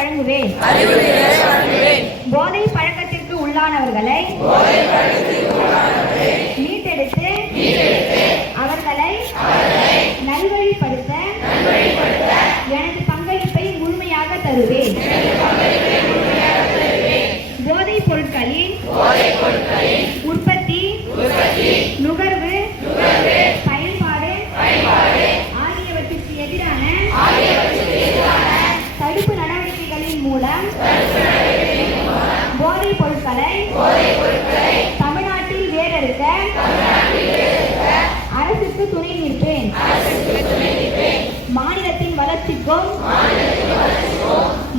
வழங்குவேன். போதை பழக்கத்திற்கு உள்ளானவர்களை மீட்டெடுத்து அவர்களை நல்வழிப்படுத்த எனது பங்களிப்பை முழுமையாக தருவேன். போதைப் பொருட்களின் உற்பத்தி நுகர்வு பயன்பாடு ஆகியவற்றிற்கு எதிரான தடுப்பு நடவடிக்கைகளின் போதைப் பொருட்களை தமிழ்நாட்டில் வேறறுக்க அரசுக்கு துணை நிற்பேன். மாநிலத்தின் வளர்ச்சிக்கும்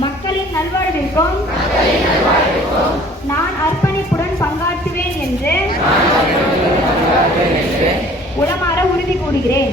மக்களின் நல்வாழ்விற்கும் நான் அர்ப்பணிப்புடன் பங்காற்றுவேன் என்று உளமாற உறுதி கூறுகிறேன்.